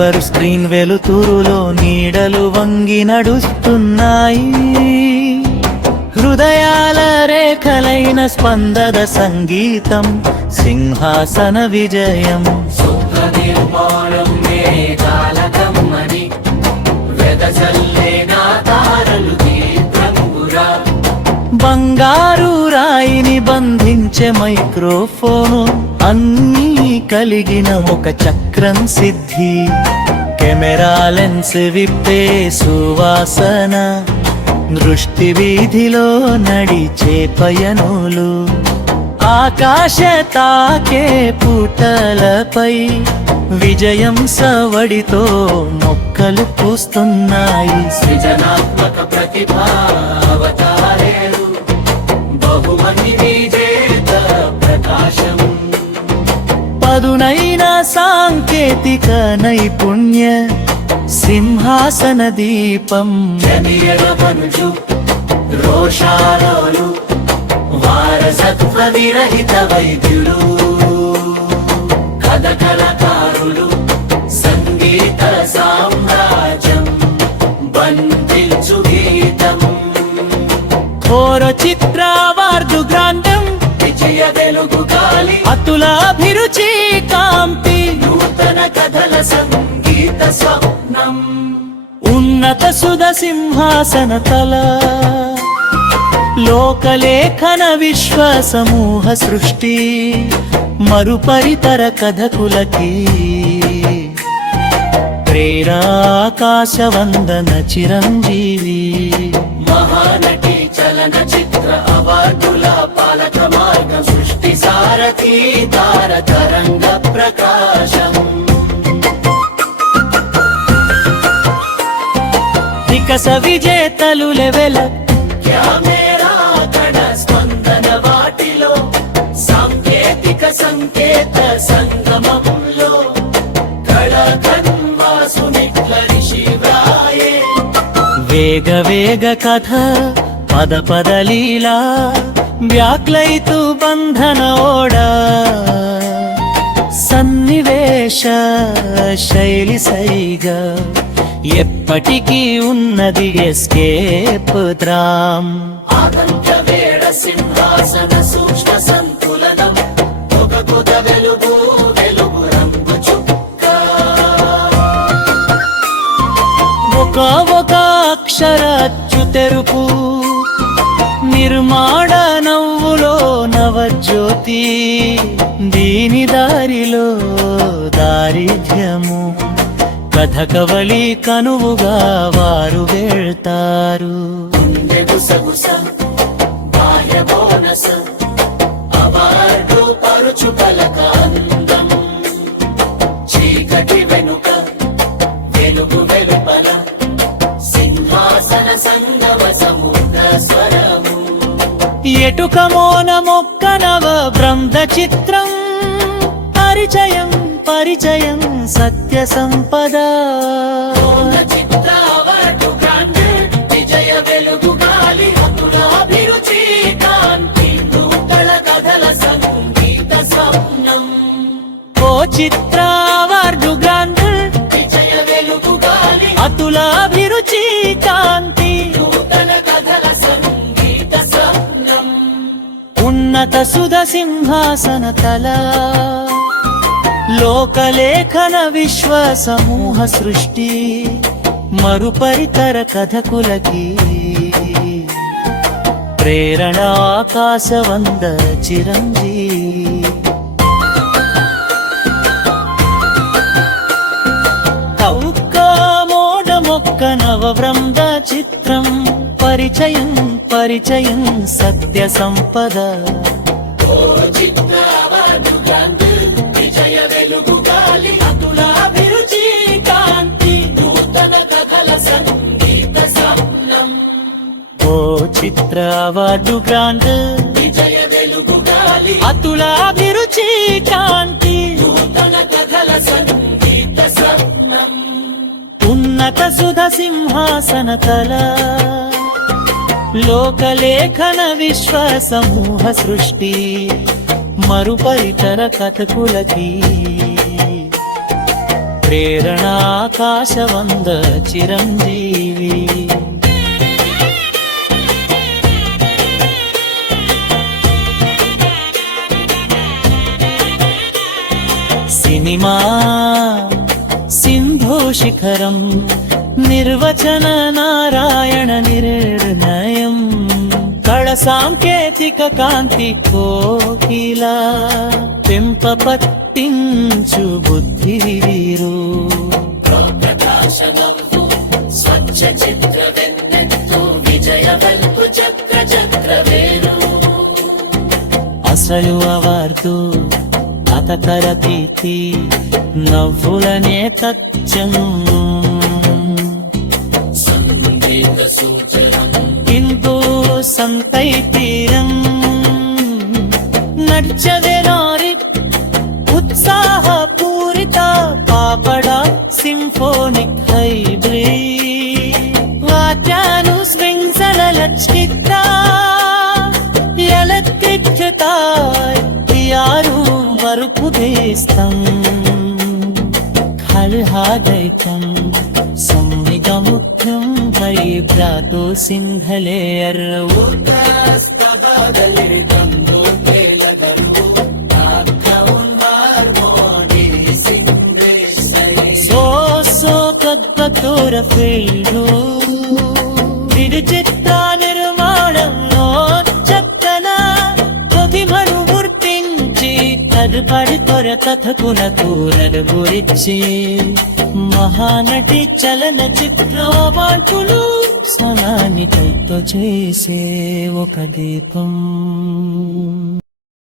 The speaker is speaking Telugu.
సిల్వర్ స్క్రీన్ వెలుతురులో నీడలు వంగి నడుస్తున్నాయి. హృదయాల రేఖలైన స్పందన సంగీతం సింహాసన విజయం. బంగారు రాయిని బంధించే మైక్రోఫోను అన్నీ కలిగిన ఒక చక్రం సిద్ధి. కెమెరా లెన్స్ విప్పే సువాసన, దృష్టి వీధిలో నడిచే పయనులు, ఆకాశ తాకే పుటలపై విజయం సవడితో మొక్కలు పూస్తున్నాయి. సృజనాత్మక ప్రతిభా అవతారేలు, బహుమతి విజేత ప్రకాశం. పదునైన సాంకేతిక నైపుణ్య సింహాసన దీపం. జనియమనుజు రోషాలోలు, వారసత్వ విరహిత వైద్యులు, కథ కళాకారులు, సంగీత సామ్రాజ్యం బంధించు గీతం. ఘోర చిత్ర అవార్డు గ్రాండం, విజయ వెలుగు గాలి, అతులాభిరుచి కాంతి, నూతన కథల సంగీత స్వప్నం. ఉన్నత సుధ సింహాసన తల, లోకలేఖన విశ్వ సమూహ సృష్టి, మరుపరితర కథకులకి ప్రేరాకాశ వందన చిరంజీవి. మహానటి చలన చిత్ర అవార్డుల పాలక మార్గ సృష్టి సారథి తారతరంగ ప్రకాశం. వికస విజేతలు లెవెల కెమెరా కణ స్పందన వాటిలో, సాంకేతిక సంకేత సంగమంలో, కళ కన్వాసుని క్లరిషివ్రాయే. వేగ వేగ కథ పద పద లీలా, వ్యాక్లైతు బంధన ఓడా, సన్నివేశ శైలి సైగా ఎప్పటికీ ఉన్నది ఎస్కేప్ ద్రామ్. ఆతంక వేడ సింహాసన సూక్ష్మ సంతులనం, ఒక కొత్త వెలుగు వెలుగు రంగు చుక్క. ఒక అక్షర అచ్చు తెరుపు, నిర్మాణ నవ్వులో నవజ్యోతి, దీని దారిలో దారిద్ర్యము, కథ కవళి కనువుగా వారు వెళ్తారు. గుండె గుసగుస బాహ్య బోనస, అవార్డు పరుచు పలక అందం. చీకటి వెనుక వెలుగు వెలుపల, సింహాసన సంగమ సముద్ర స్వరము. ఎటుక మోన మొక్క నవ బృంద చిత్రం, పరిచయం పరిచయం సత్య సంపద. చిత్ర అవార్డు గ్రాండెడ్, విజయ వెలుగు గాలి, అతులాభిరుచి కాంతి, నూతన కథల సంగీత స్వప్నం. ఓ చిత్ర అవార్డు గ్రాండెడ్, విజయ వెలుగు గాలి, అతులాభిరుచి కాంతి, నూతన కథల సంగీత స్వప్నం. ఉన్నత సుధ సింహాసన తల, లోకలేఖన విశ్వ సమూహ సృష్టి, మరుపరితర కథకులకి ప్రేరణ ఆకాశ వంద చిరంజీవి. మోడ మొక్క నవవృంద చిత్రం, పరిచయం పరిచయం సత్య సంపద. ఓ చిత్ర అవార్డు గ్రాండెడ్, విజయ వెలుగు గాలి, అతులాభిరుచి కాంతి, నూతన కథల సంగీత స్వప్నం. ఓ చిత్ర అవార్డు గ్రాండ్, విజయ వెలుగు గాలి, అతులాభిరుచి కాంతి, నూతన కథల సంగీత స్వప్నం. ఉన్నత సుధ సింహాసన తల, లోకలేఖన విశ్వ సమూహ సృష్టి, మరుపరితర కథకులకి ప్రేరణాకాశవంద చిరంజీవి సినిమా సింధు శిఖరం నిర్వచన నారాయణ నిర్ణయం కళ సాంకేతిక కాంతి కోకిల పెంపపట్టించు బుద్ధి వీరు ప్రకాశనము స్వచ్ఛ చిత్ర వెన్నెత్తు విజయ వెల్పు చక్ర చక్రవేరు అసలు అవార్డు అతకరతీతి నవ్వులనే తచ్చను సంగీత సూచనం ఇందు సంతై తీరం నడిచదే నారి ఉత్సాహ పూరిత పాపడ సింఫోనిక్ హైబ్రిడ్ వాద్యాను శృంఖల లక్షిత ఎలక్ట్రిక్ యారు వరుపు దేస్తం ఖల్హాదైతం సంవిగముఖ్యం వైభ్రాతో సింహలే అర్రవు సో కద్వతోర ఫీల్డు ఇది చిత్ర నిర్మాణంలో చక్కన కొదిమను గుర్తించి తదుపరి త్వర కథకుల కూరలు గురించి మహానటి చలనచిత్ర పాటలు సనానికైతో చేసే ఒక దీపం